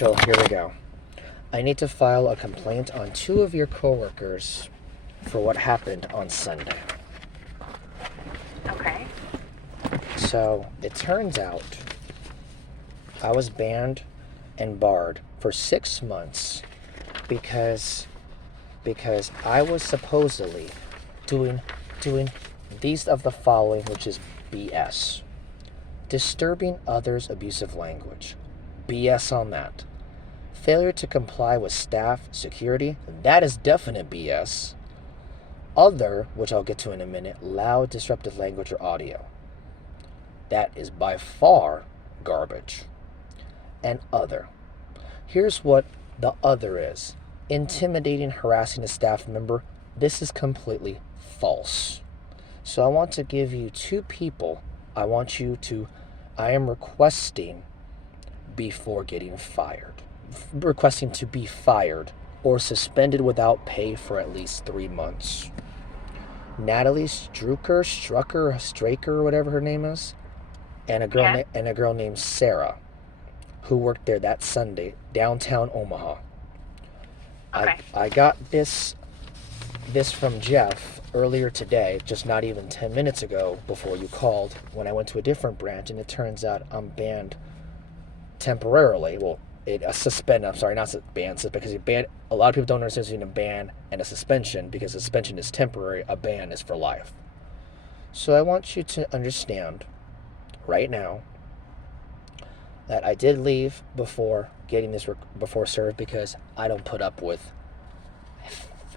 Rachel, here we go. I need to file a complaint on 2 of your coworkers for what happened on Sunday. Okay. So, it turns out I was banned and barred for 6 months because I was supposedly doing these of the following, which is BS. Disturbing others' abusive language. BS on that. Failure to comply with staff security. That is definite BS. Other, which I'll get to in a minute, loud, disruptive language or audio. That is by far garbage. And other. Here's what the other is. Intimidating, harassing a staff member. This is completely false. So I want to give you 2 people I am requesting before getting fired. Requesting to be fired or suspended without pay for at least 3 months. Natalie Straker, whatever her name is, and a girl named Sarah, who worked there that Sunday, downtown Omaha. Okay. I got this from Jeff earlier today, just not even 10 minutes ago before you called, when I went to a different branch, and it turns out I'm banned temporarily. Well, suspended. I'm sorry, not banned, because a lot of people don't understand between a ban and a suspension, because a suspension is temporary, a ban is for life. So I want you to understand right now that I did leave before getting this before served, because I don't put up with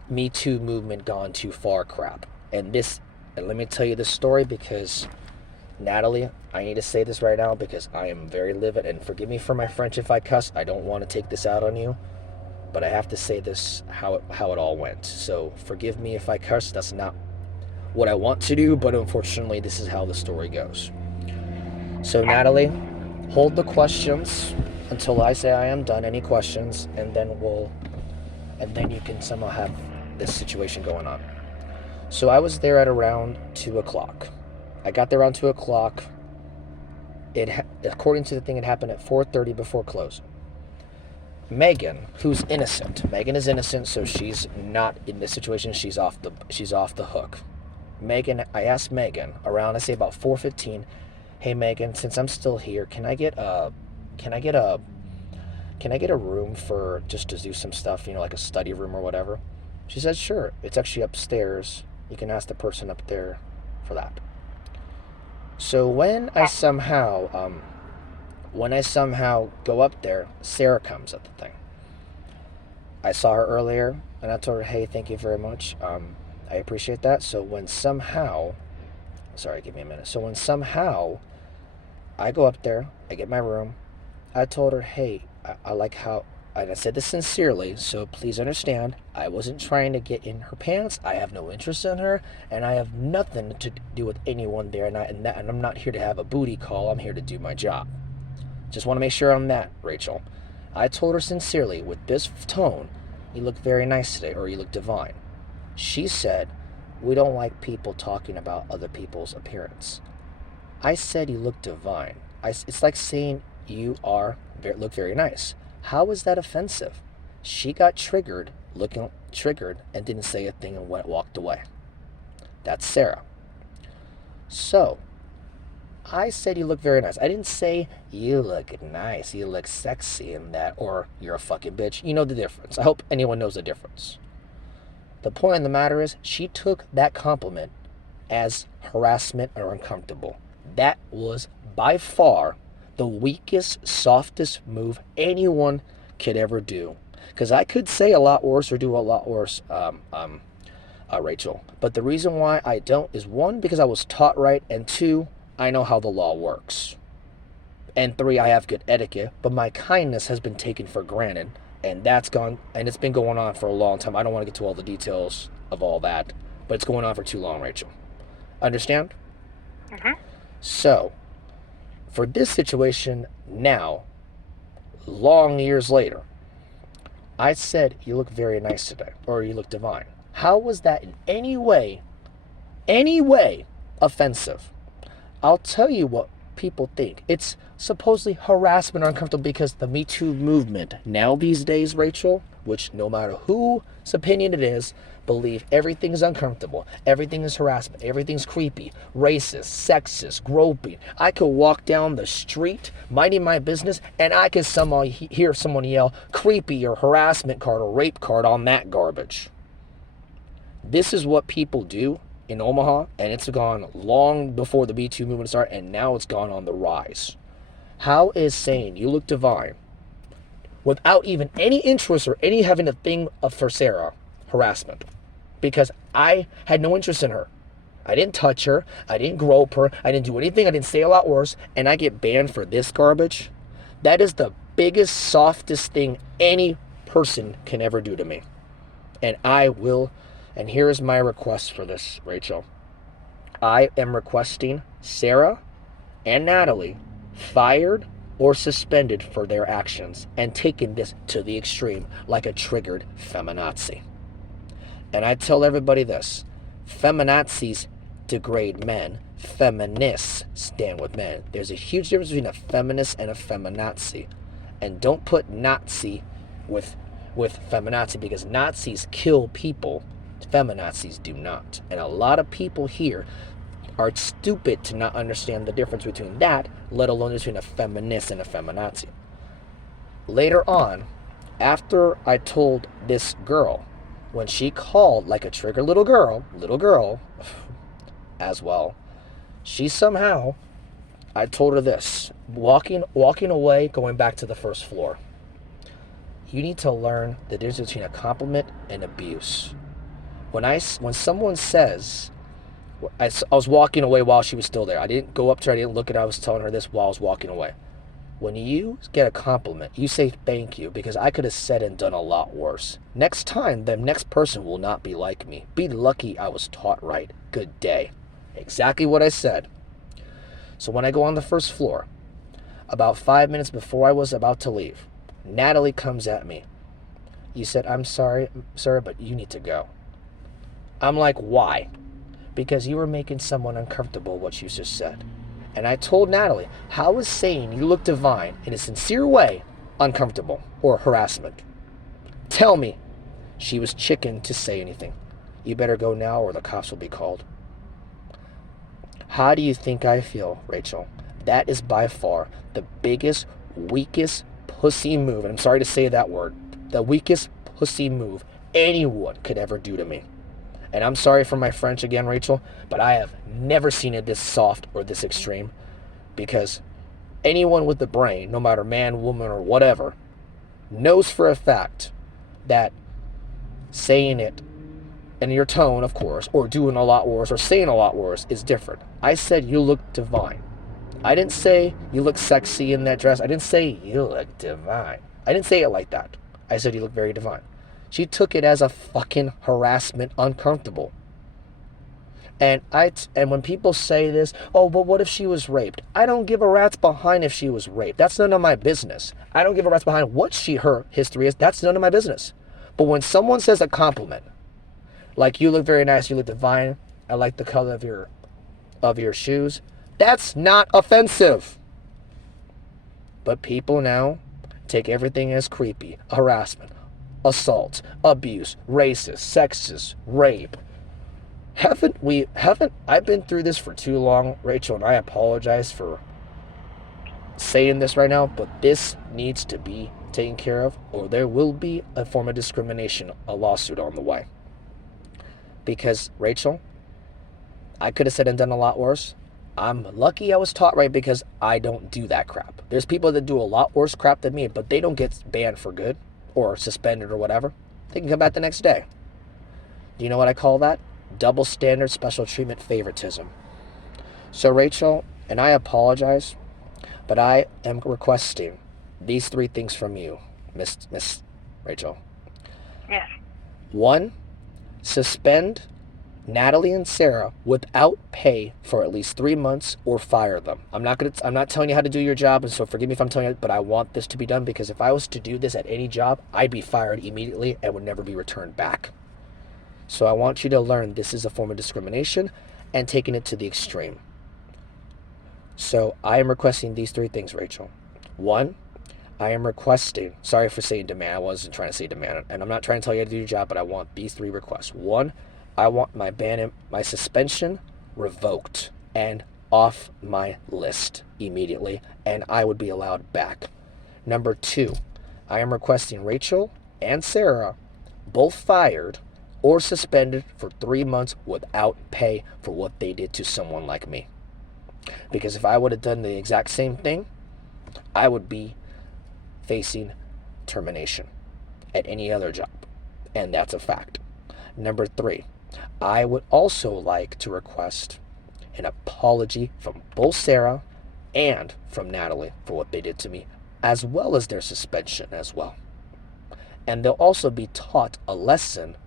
Me Too movement gone too far crap. And let me tell you this story, because Natalie, I need to say this right now because I am very livid, and forgive me for my French if I cuss. I don't want to take this out on you, but I have to say this how it all went. So forgive me if I cuss. That's not what I want to do, but unfortunately this is how the story goes. So Natalie, hold the questions until I say I am done. Any questions, and then you can somehow have this situation going on. So I was there at around 2 o'clock. I got there around 2 o'clock. According to the thing, it happened at 4:30 before closing. Megan, who's innocent. Megan is innocent, so she's not in this situation. She's off the hook. Megan, I asked Megan around, I say about 4:15, hey Megan, since I'm still here, can I get a room for just to do some stuff, like a study room or whatever? She said, sure. It's actually upstairs. You can ask the person up there for that. So when I somehow go up there, Sarah comes at the thing. I saw her earlier, and I told her, hey, thank you very much. I appreciate that. So when somehow I go up there, I get my room, I told her, hey, I like how, and I said this sincerely, so please understand, I wasn't trying to get in her pants. I have no interest in her, and I have nothing to do with anyone there, and I'm not here to have a booty call. I'm here to do my job. Just want to make sure on that, Rachel. I told her sincerely, with this tone, you look very nice today, or you look divine. She said, we don't like people talking about other people's appearance. I said you look divine. It's like saying you look very nice. How is that offensive? She got triggered, and didn't say a thing and walked away. That's Sarah. So, I said you look very nice. I didn't say you look nice, you look sexy in that, or you're a fucking bitch. You know the difference. I hope anyone knows the difference. The point of the matter is, she took that compliment as harassment or uncomfortable. That was by far the weakest, softest move anyone could ever do. Because I could say a lot worse or do a lot worse, Rachel. But the reason why I don't is, 1, because I was taught right, and 2, I know how the law works. And 3, I have good etiquette, but my kindness has been taken for granted. And it's been going on for a long time. I don't want to get to all the details of all that, but it's going on for too long, Rachel. Understand? Mm-hmm. So, for this situation now, long years later, I said, you look very nice today, or you look divine. How was that in any way offensive? I'll tell you what people think. It's supposedly harassment or uncomfortable because the Me Too movement now these days, Rachel, which no matter whose opinion it is, believe everything is uncomfortable, everything is harassment, everything's creepy, racist, sexist, groping. I could walk down the street minding my business and I could somehow hear someone yell creepy or harassment card or rape card on that garbage. This is what people do in Omaha, and it's gone long before the Me Too movement started, and now it's gone on the rise. How is saying you look divine without even any interest or any having a thing for Sarah harassment? Because I had no interest in her. I didn't touch her. I didn't grope her. I didn't do anything. I didn't say a lot worse, and I get banned for this garbage. That is the biggest, softest thing any person can ever do to me. And I will. And here is my request for this, Rachel. I am requesting Sarah and Natalie fired or suspended for their actions and taking this to the extreme like a triggered feminazi. And I tell everybody this: feminazis degrade men, feminists stand with men. There's a huge difference between a feminist and a feminazi. And don't put Nazi with feminazi, because Nazis kill people. Feminazis do not. And a lot of people here are stupid to not understand the difference between that, let alone between a feminist and a feminazi. Later on, after I told this girl, when she called like a trigger little girl as well, she somehow, I told her this, walking away, going back to the first floor. You need to learn the difference between a compliment and abuse. When someone says, I was walking away while she was still there. I didn't go up to her. I didn't look at her. I was telling her this while I was walking away. When you get a compliment, you say thank you, because I could have said and done a lot worse. Next time, the next person will not be like me. Be lucky I was taught right. Good day. Exactly what I said. So when I go on the first floor, about 5 minutes before I was about to leave, Natalie comes at me. You said, "I'm sorry, sir, but you need to go." I'm like, why? Because you were making someone uncomfortable, what you just said. And I told Natalie, how is saying you look divine in a sincere way uncomfortable or harassment? Tell me. She was chicken to say anything. You better go now or the cops will be called. How do you think I feel, Rachel? That is by far the biggest, weakest pussy move, and I'm sorry to say that word, the weakest pussy move anyone could ever do to me. And I'm sorry for my French again, Rachel, but I have never seen it this soft or this extreme, because anyone with the brain, no matter man, woman, or whatever, knows for a fact that saying it in your tone, of course, or doing a lot worse, or saying a lot worse is different. I said you look divine. I didn't say you look sexy in that dress. I didn't say you look divine. I didn't say it like that. I said you look very divine. She took it as a fucking harassment, uncomfortable. And when people say this, oh, but what if she was raped? I don't give a rat's behind if she was raped. That's none of my business. I don't give a rat's behind what her history is. That's none of my business. But when someone says a compliment, like you look very nice, you look divine, I like the color of your shoes, that's not offensive. But people now take everything as creepy, harassment, assault, abuse, racist, sexist, rape. I've been through this for too long, Rachel, and I apologize for saying this right now, but this needs to be taken care of, or there will be a form of discrimination, a lawsuit on the way. Because, Rachel, I could have said and done a lot worse. I'm lucky I was taught right, because I don't do that crap. There's people that do a lot worse crap than me, but they don't get banned for good or suspended or whatever. They can come back the next day. Do you know what I call that? Double standard, special treatment, favoritism. So, Rachel, and I apologize, but I am requesting these 3 things from you, Miss Rachel. Yes. 1, suspend Natalie and Sarah without pay for at least 3 months, or fire them. I'm not telling you how to do your job, and so forgive me if I'm telling you, but I want this to be done, because if I was to do this at any job, I'd be fired immediately and would never be returned back. So I want you to learn this is a form of discrimination and taking it to the extreme. So I am requesting these three things, Rachel. One, I am requesting, sorry for saying demand, I wasn't trying to say demand, and I'm not trying to tell you how to do your job, but I want these three requests. One, I want my my suspension revoked and off my list immediately, and I would be allowed back. Number two, I am requesting Rachel and Sarah both fired or suspended for 3 months without pay for what they did to someone like me. Because if I would have done the exact same thing, I would be facing termination at any other job. And that's a fact. Number three, I would also like to request an apology from both Sarah and from Natalie for what they did to me, as well as their suspension as well. And they'll also be taught a lesson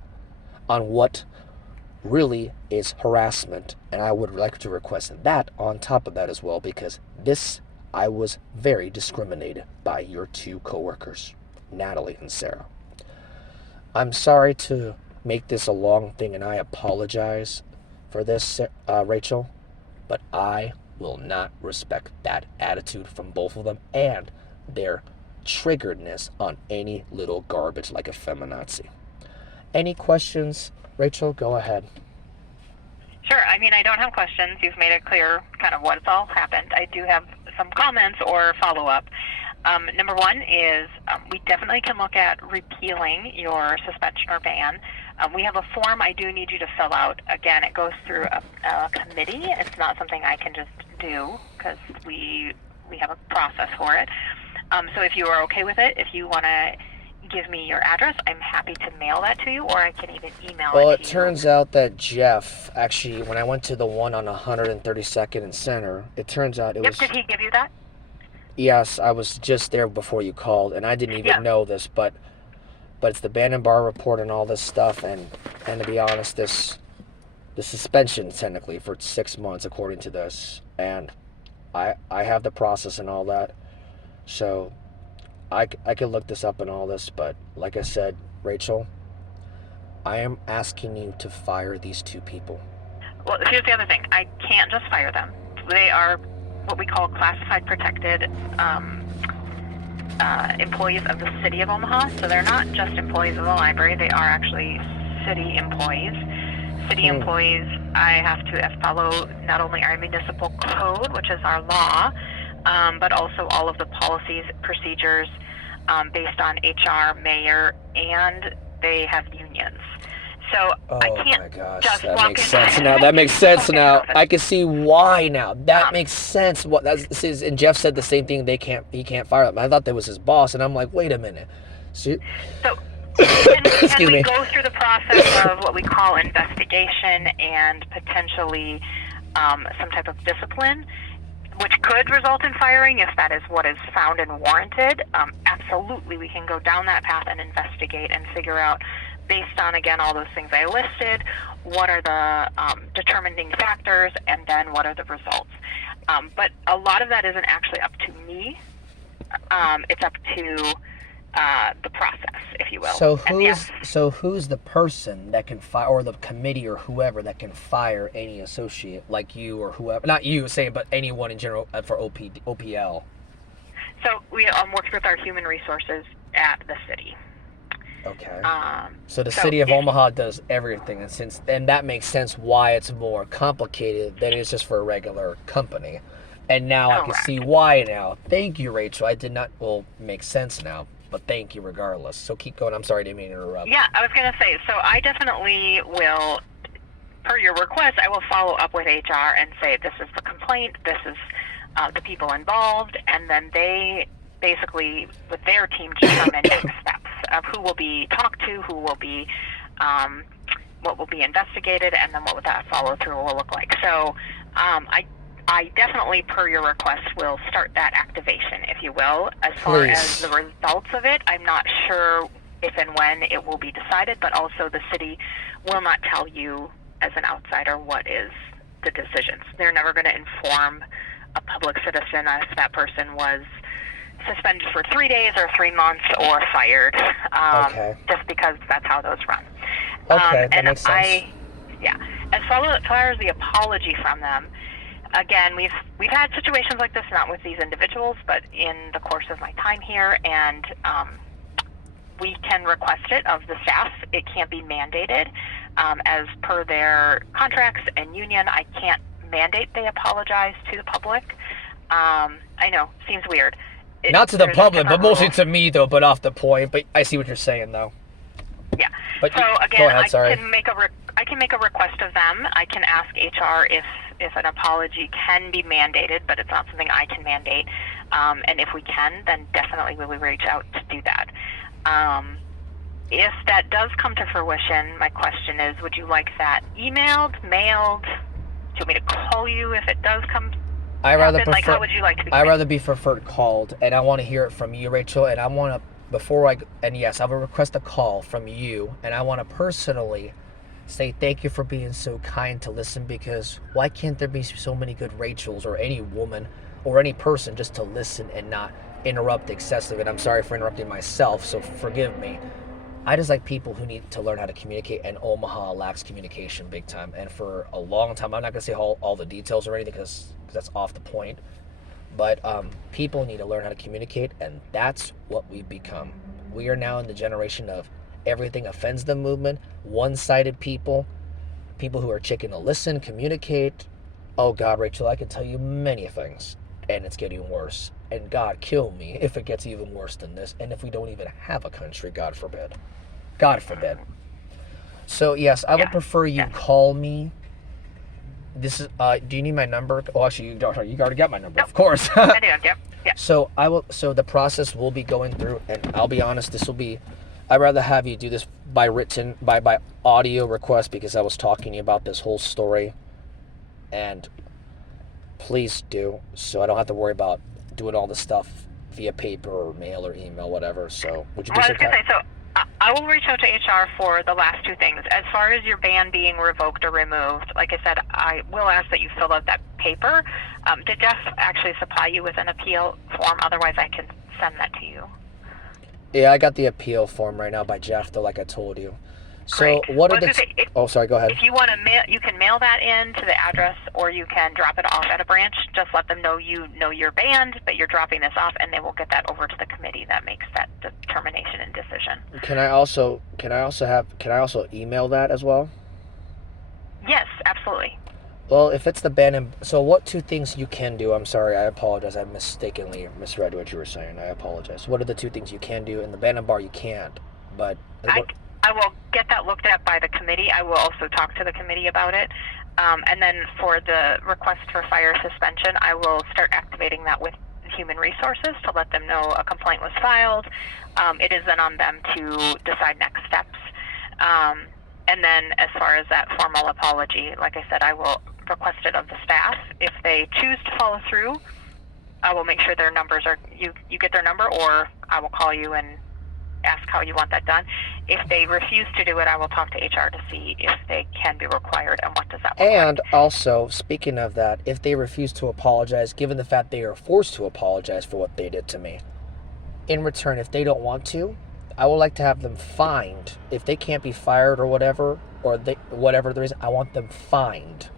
on what really is harassment, and I would like to request that on top of that as well, because I was very discriminated by your two coworkers, Natalie and Sarah. I'm sorry to make this a long thing, and I apologize for this, Rachel, but I will not respect that attitude from both of them and their triggeredness on any little garbage like a feminazi. Any questions, Rachel? Go ahead. Sure. I mean, I don't have questions. You've made it clear kind of what's all happened. I do have some comments or follow-up. Number one is we definitely can look at repealing your suspension or ban. We have a form I do need you to fill out. Again, it goes through a committee. It's not something I can just do because we have a process for it. So if you are okay with it, if you want to give me your address, I'm happy to mail that to you, or I can even email it to you. Well, it turns out that Jeff, actually, when I went to the one on 132nd and Center, it turns out it was... Did he give you that? Yes, I was just there before you called, and I didn't even know this, but it's the ban and bar report and all this stuff, and to be honest, the suspension, technically, for 6 months, according to this, and I have the process and all that, so... I could look this up and all this, but like I said, Rachel, I am asking you to fire these two people. Well, here's the other thing. I can't just fire them. They are what we call classified protected employees of the City of Omaha. So they're not just employees of the library. They are actually city employees. City employees, I have to follow not only our municipal code, which is our law, but also all of the policies, procedures based on HR, mayor, and they have unions. So I can't my gosh, just that walk makes in sense now. That makes sense now. office. I can see why now. That makes sense. And Jeff said the same thing. He can't fire them. I thought that was his boss, and I'm like, wait a minute. So can Excuse we me. go through the process of what we call investigation and potentially some type of discipline, which could result in firing if that is what is found and warranted? Absolutely, we can go down that path and investigate and figure out, based on, again, all those things I listed, what are the determining factors, and then what are the results. But a lot of that isn't actually up to me. It's up to the process, if you will. So who's the person that can fire, or the committee or whoever that can fire any associate like you or whoever? Not you saying, but anyone in general for OPL. So we work with our human resources at the city. Okay. So the City of Omaha does everything, and that makes sense why it's more complicated than it is just for a regular company. And now I can see why now. Thank you, Rachel. I did not. Well, makes sense now. But thank you regardless. So keep going. I'm sorry, I didn't mean to interrupt. Yeah, I was going to say, so I definitely will, per your request, I will follow up with HR and say this is the complaint, this is the people involved, and then they basically, with their team, determine next steps of who will be talked to, who will be, what will be investigated, and then what would that follow through will look like. So I definitely, per your request, will start that activation, if you will. As far as the results of it, I'm not sure if and when it will be decided, but also the city will not tell you as an outsider what is the decisions. They're never going to inform a public citizen if that person was suspended for 3 days or 3 months or fired, just because that's how those run. Okay, that makes sense. As far as the apology from them, again, we've had situations like this, not with these individuals, but in the course of my time here, and we can request it of the staff. It can't be mandated. As per their contracts and union, I can't mandate they apologize to the public. I know, seems weird. Not to the There's a public, but different mostly rule. to me, though, but off the point. But I see what you're saying, though. Yeah. But So go again, ahead, sorry. I can make a request of them. I can ask HR if an apology can be mandated, but it's not something I can mandate. And if we can, then definitely we will reach out to do that. If that does come to fruition, my question is, would you like that emailed, mailed? Do you want me to call you if it does come? I rather happen? Like, prefer. how would you like to be? I rather be preferred called, and I want to hear it from you, Rachel. And I want to yes, I will request a call from you, and I want to personally say thank you for being so kind to listen. Because why can't there be so many good Rachels, or any woman, or any person just to listen and not interrupt excessively? And I'm sorry for interrupting myself, so forgive me. I just like people who need to learn how to communicate, and Omaha lacks communication big time. And for a long time, I'm not going to say all the details or anything because that's off the point. But people need to learn how to communicate, and that's what we've become. We are now in the generation of everything offends them movement, one-sided people who are chicken to listen, communicate. Oh God, Rachel, I can tell you many things, and it's getting worse. And God, kill me if it gets even worse than this, and if we don't even have a country, God forbid. God forbid. So yes, I would prefer you call me. This is. Do you need my number? Oh, actually, you don't. You already got my number, Nope. of course. I do. Yep. Yeah. So I will. So the process will be going through, and I'll be honest. This will be. I'd rather have you do this by audio request, because I was talking to you about this whole story, and please do, so I don't have to worry about doing all this stuff via paper or mail or email, whatever. So would you be Well, I so was going kind? to say, so I will reach out to HR for the last two things. As far as your ban being revoked or removed, like I said, I will ask that you fill out that paper. Did Jeff actually supply you with an appeal form? Otherwise, I can send that to you. Yeah, I got the appeal form right now by Jeff, though, like I told you. So Great. what Well, are I was the? gonna say, Oh, sorry. Go ahead. if you want to mail, you can mail that in to the address, or you can drop it off at a branch. Just let them know you know you're banned, but you're dropping this off, and they will get that over to the committee that makes that determination and decision. Can I also email that as well? Yes, absolutely. Well, if it's the ban and so what two things you can do? I'm sorry, I apologize. I mistakenly misread what you were saying. I apologize. What are the two things you can do? In the ban and bar, you can't. But I will get that looked at by the committee. I will also talk to the committee about it. And then for the request for fire suspension, I will start activating that with Human Resources to let them know a complaint was filed. It is then on them to decide next steps. And then as far as that formal apology, like I said, I will request it of the staff. If they choose to follow through, I will make sure their numbers are, you get their number, or I will call you and ask how you want that done. If they refuse to do it, I will talk to HR to see if they can be required and what does that look and like. also, speaking of that, if they refuse to apologize, given the fact they are forced to apologize for what they did to me, in return, if they don't want to, I would like to have them fined. If they can't be fired or whatever, or whatever the reason, I want them fined.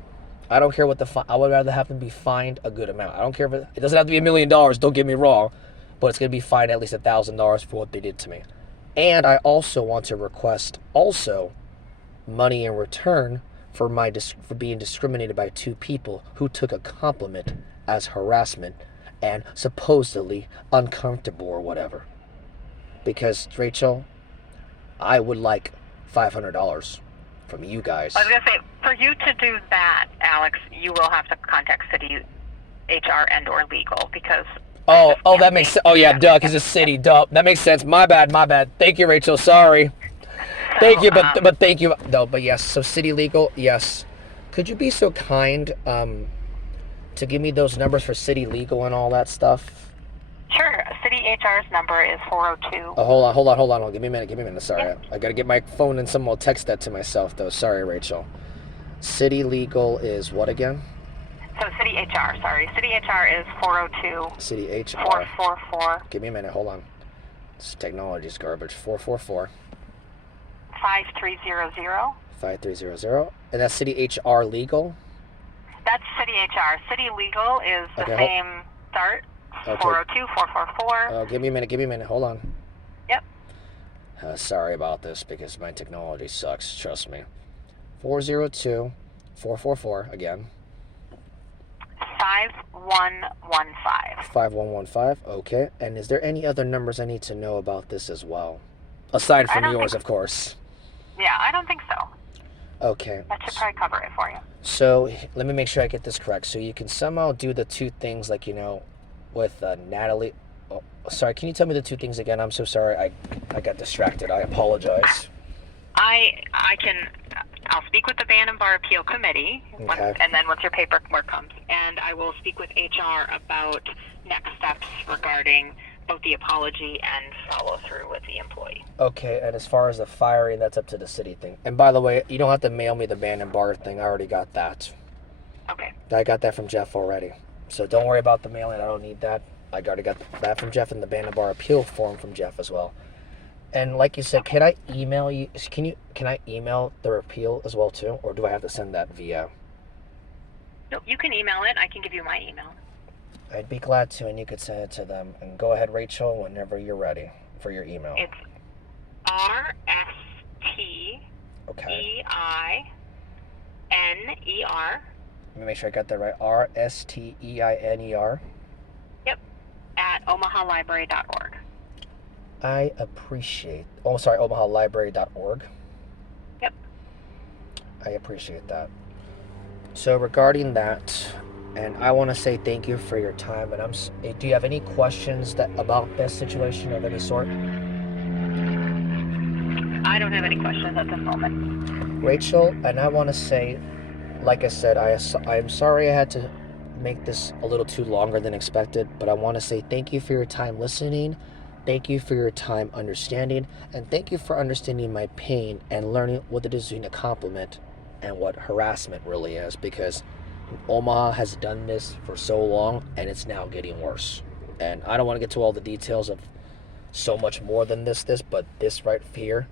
I don't care what I would rather have them be fined a good amount. I don't care if it doesn't have to be $1 million, don't get me wrong, but it's going to be fined at least $1,000 for what they did to me. And I also want to request money in return for for being discriminated by two people who took a compliment as harassment and supposedly uncomfortable or whatever. Because, Rachel, I would like $500 from you guys. I was going to say, for you to do that, Alex, you will have to contact city HR and or legal, because Oh, that makes sense. Oh, yeah, duh, because it's city, duh. That makes sense. My bad. Thank you, Rachel. Sorry. Thank you, but thank you. No, but yes, so city legal, yes. Could you be so kind to give me those numbers for city legal and all that stuff? Sure. City HR's number is 402. Oh, hold on. Give me a minute. Sorry. Yeah. I got to get my phone and someone will text that to myself, though. Sorry, Rachel. City legal is what again? So City HR, sorry. City HR is 402. City HR. 444. Give me a minute. Hold on. This technology's garbage. 444. 5300. 5300. And that's City HR legal? That's city HR. City legal is the Okay, same start. Okay. 402-444. Give me a minute. Hold on. Yep. Sorry about this because my technology sucks. Trust me. 402-444 again. 5115. 5115. Okay. And is there any other numbers I need to know about this as well? Aside from yours, of course. Yeah, I don't think so. Okay. That should probably cover it for you. So let me make sure I get this correct. So you can somehow do the two things, like, with Natalie. Oh, sorry, can you tell me the two things again? I'm so sorry. I got distracted. I apologize. I'll speak with the Ban and Bar Appeal Committee, Okay. and then once your paperwork comes, and I will speak with HR about next steps regarding both the apology and follow through with the employee. Okay, and as far as the firing, that's up to the city thing. And by the way, you don't have to mail me the Ban and Bar thing. I already got that. Okay. I got that from Jeff already. So don't worry about the mailing. I don't need that. I already got that from Jeff, and the Ban and Bar appeal form from Jeff as well. And like you said, can I email you? Can I email the appeal as well too, or do I have to send that via? No, you can email it. I can give you my email. I'd be glad to, and you could send it to them. And go ahead, Rachel, whenever you're ready for your email. It's RSTEINER. Let me make sure I got that right. RSTEINER. Yep. At omahalibrary.org. I appreciate. Oh, sorry, omahalibrary.org. Yep. I appreciate that. So regarding that, and I want to say thank you for your time. And do you have any questions about this situation of any sort? I don't have any questions at this moment. Rachel, and I want to say, like I said, I am sorry I had to make this a little too longer than expected, but I want to say thank you for your time listening. Thank you for your time understanding, and thank you for understanding my pain and learning what it is being a compliment and what harassment really is, because Omaha has done this for so long and it's now getting worse. And I don't want to get to all the details of so much more than this, but this right here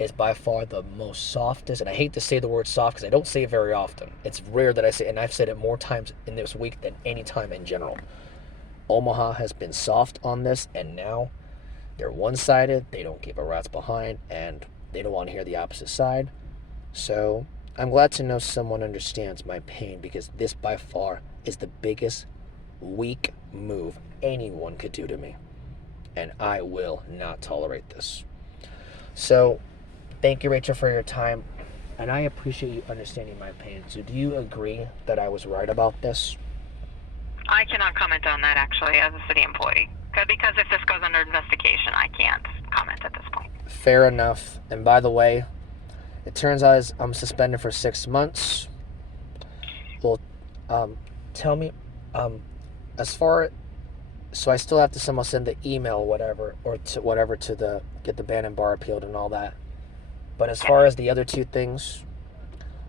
is by far the most softest, and I hate to say the word soft because I don't say it very often. It's rare that I say it, and I've said it more times in this week than any time in general. Omaha has been soft on this, and now they're one-sided. They don't give a rat's behind, and they don't want to hear the opposite side. So I'm glad to know someone understands my pain, because this by far is the biggest weak move anyone could do to me, and I will not tolerate this. So thank you, Rachel, for your time, and I appreciate you understanding my pain. So do you agree that I was right about this? I cannot comment on that, actually, as a city employee. Because if this goes under investigation, I can't comment at this point. Fair enough. And by the way, it turns out I'm suspended for 6 months. Well, tell me, as far, so I still have to somehow send the email, or whatever to get the Ban and Bar appealed and all that. But as far as the other two things,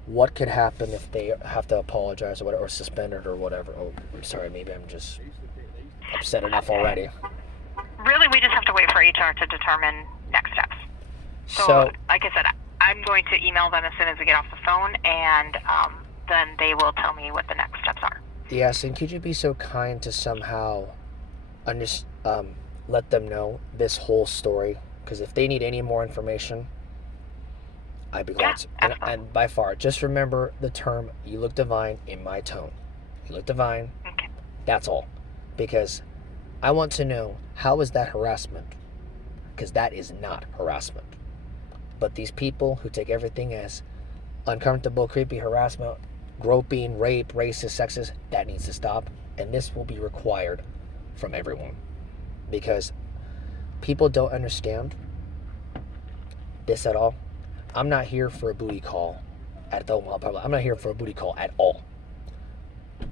what could happen if they have to apologize or whatever, or suspended or whatever? Oh, I'm sorry, maybe I'm just upset enough already. Really, we just have to wait for HR to determine next steps. So like I said, I'm going to email them as soon as we get off the phone, and then they will tell me what the next steps are. yes, and could you be so kind to somehow let them know this whole story? Because if they need any more information, I'd be glad to. And by far, just remember the term, you look divine, in my tone. You look divine. Okay. That's all. Because I want to know, how is that harassment? Because that is not harassment. But these people who take everything as uncomfortable, creepy harassment, groping, rape, racist, sexist, that needs to stop. And this will be required from everyone. Because people don't understand this at all. I'm not here for a booty call at the Omaha Public. I'm not here for a booty call at all.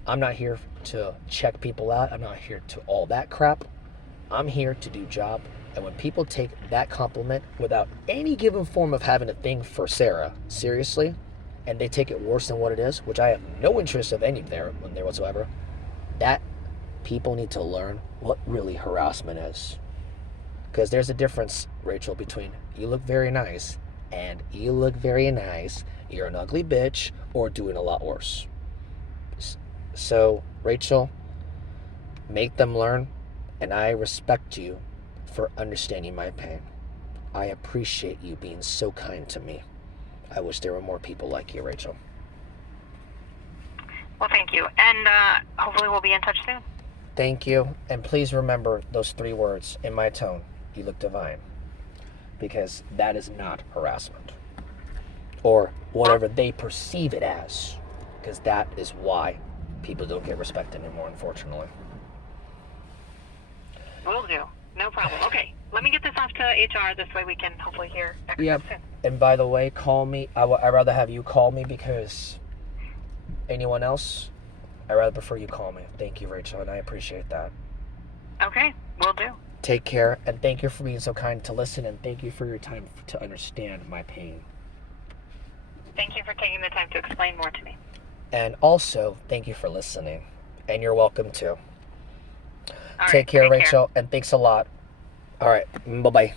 I'm not here to check people out. I'm not here to all that crap. I'm here to do job. And when people take that compliment without any given form of having a thing for Sarah seriously, and they take it worse than what it is, which I have no interest of any there whatsoever, that people need to learn what really harassment is. Because there's a difference, Rachel, between you look very nice and you look very nice, you're an ugly bitch, or doing a lot worse. So, Rachel, make them learn, and I respect you for understanding my pain. I appreciate you being so kind to me. I wish there were more people like you, Rachel. Well, thank you. And hopefully we'll be in touch soon. Thank you, and please remember those 3 words in my tone. You look divine. Because that is not harassment. Or whatever they perceive it as. Because that is why people don't get respect anymore, unfortunately. Will do. No problem. Okay, let me get this off to HR. This way we can hopefully hear next Yep. step soon. And by the way, call me. I'd rather have you call me because anyone else, I'd rather prefer you call me. Thank you, Rachel, and I appreciate that. Okay, will do. Take care, and thank you for being so kind to listen, and thank you for your time to understand my pain. Thank you for taking the time to explain more to me. And also, thank you for listening. And you're welcome too. All Take right, care, Rachel, and thanks a lot. All right, bye-bye.